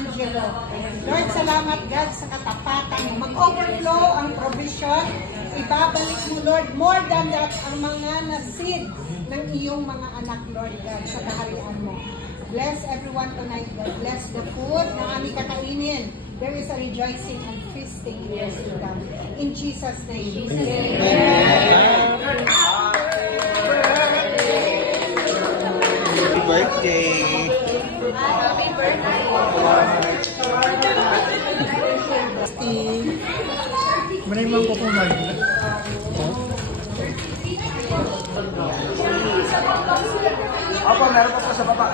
Angelo. Lord, salamat God sa katapatan mo. Mag-overflow ang provision. Ibabalik mo, Lord, more than that, ang mga nasid ng iyong mga anak, Lord God, sa kaharian mo. Bless everyone tonight, God. Bless the food na aming kakainin. There is a rejoicing and feasting in years to come. In Jesus' name. Amen. Happy birthday! Happy birthday! Marimang ko kung Apa, meron pa po sa baba.